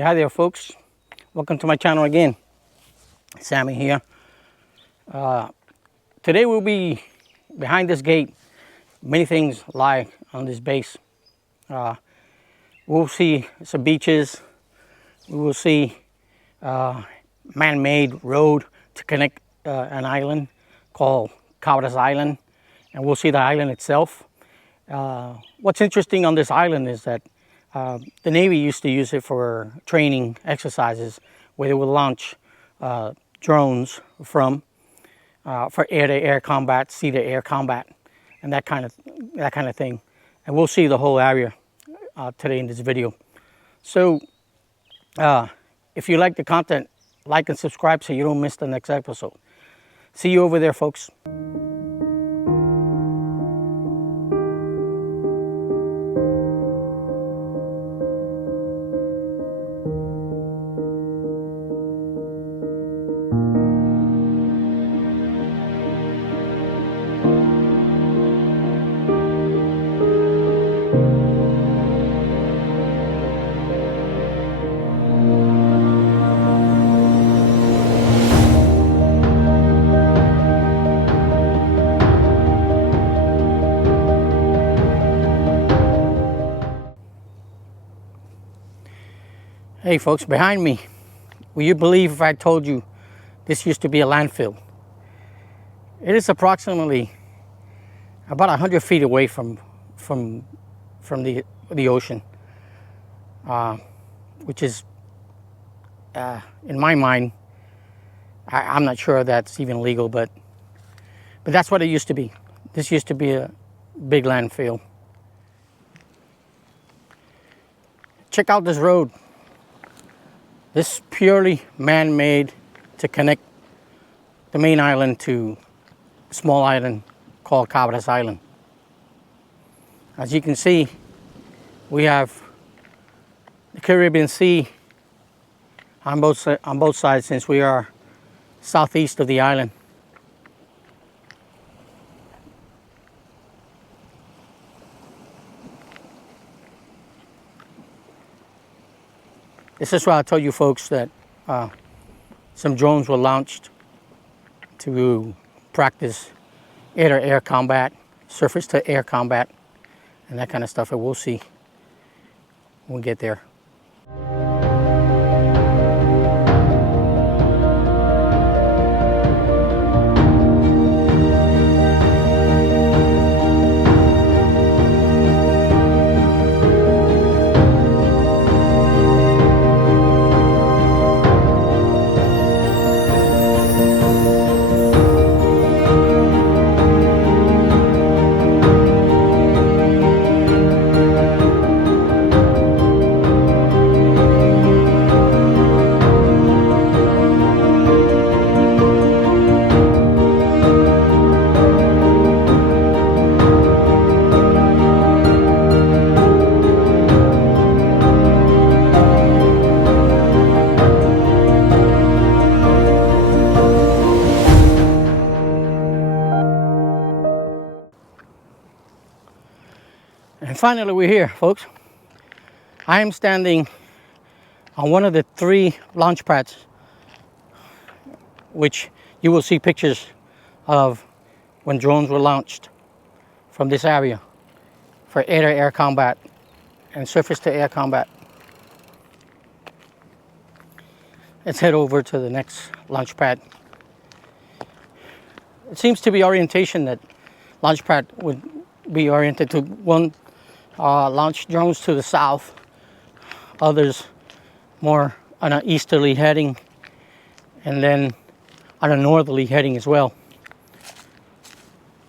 Hey, hi there folks. Welcome to my channel again. Sammy here. Today we'll be behind this gate. Many things lie on this base. We'll see some beaches. We will see man-made road to connect an island called Cabras Island, and we'll see the island itself. What's interesting on this island is that the Navy used to use it for training exercises where they would launch drones from for air-to-air combat, sea-to-air combat, and that kind of thing. And we'll see the whole area today in this video. So if you like the content, like and subscribe so you don't miss the next episode. See you over there, folks. Hey folks, behind me, will you believe if I told you this used to be a landfill? It is approximately about 100 feet away from the ocean, which is, in my mind, I'm not sure that's even legal, but that's what it used to be. This used to be a big landfill. Check out this road. This is purely man-made to connect the main island to a small island called Cabras Island. As you can see, we have the Caribbean Sea on both sides since we are southeast of the island. This is why I told you folks that some drones were launched to practice air-to-air combat, surface-to-air combat, and that kind of stuff. And we'll see when we get there. And finally, we're here, folks. I am standing on one of the 3 launch pads, which you will see pictures of when drones were launched from this area for air-to-air combat and surface-to-air combat. Let's head over to the next launch pad. It seems to be orientation that launch pad would be oriented to one launch drones to the south, others more on an easterly heading, and then on a northerly heading as well.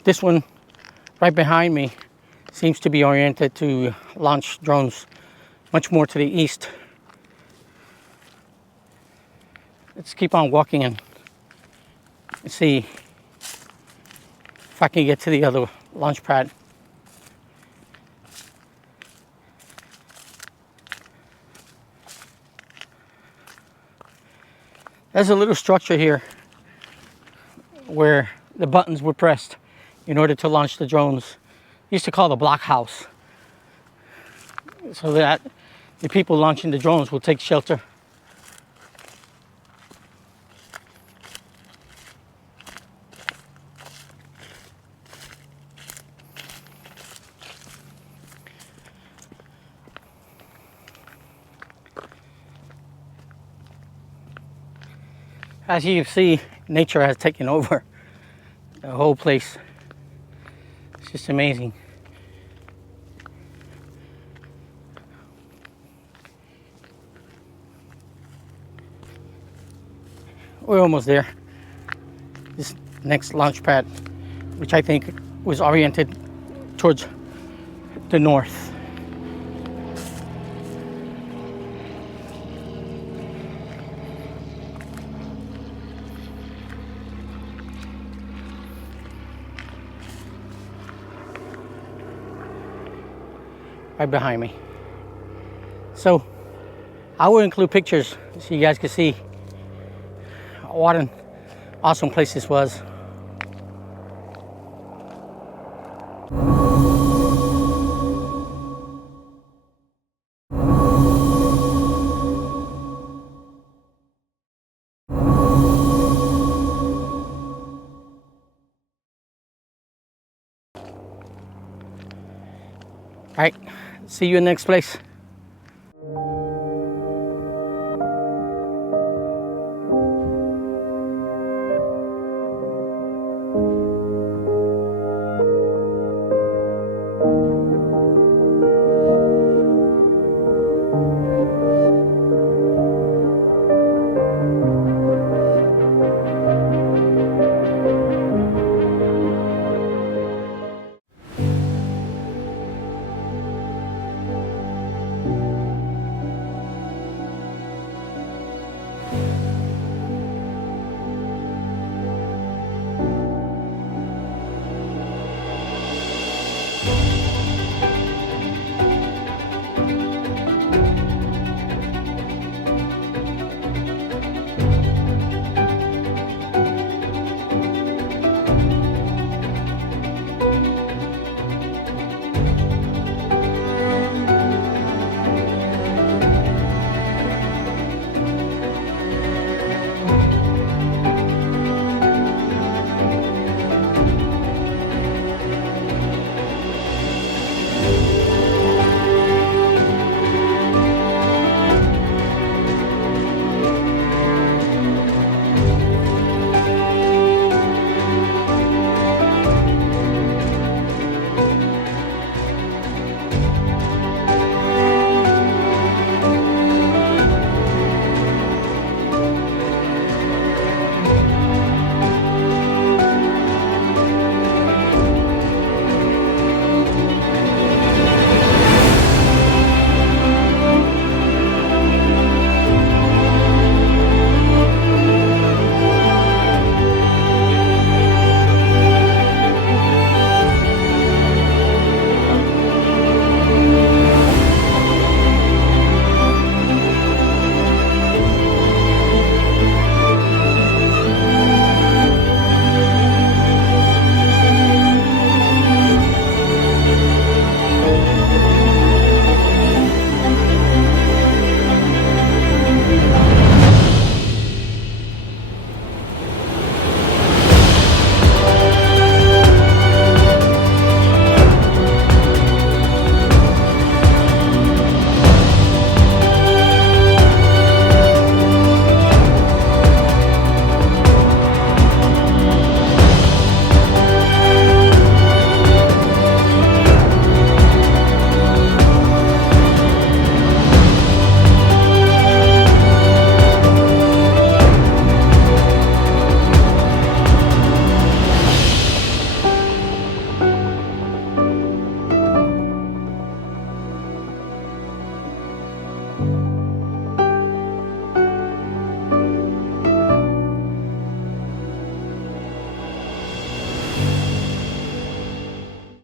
This one right behind me seems to be oriented to launch drones much more to the east. Let's keep on walking and see if I can get to the other launch pad. There's a little structure here where the buttons were pressed in order to launch the drones. Used to call the blockhouse. So that the people launching the drones will take shelter. As you see, nature has taken over the whole place. It's just amazing. We're almost there. This next launch pad, which I think was oriented towards the north. Right behind me. So I will include pictures so you guys can see what an awesome place this was. All right, see you in the next place.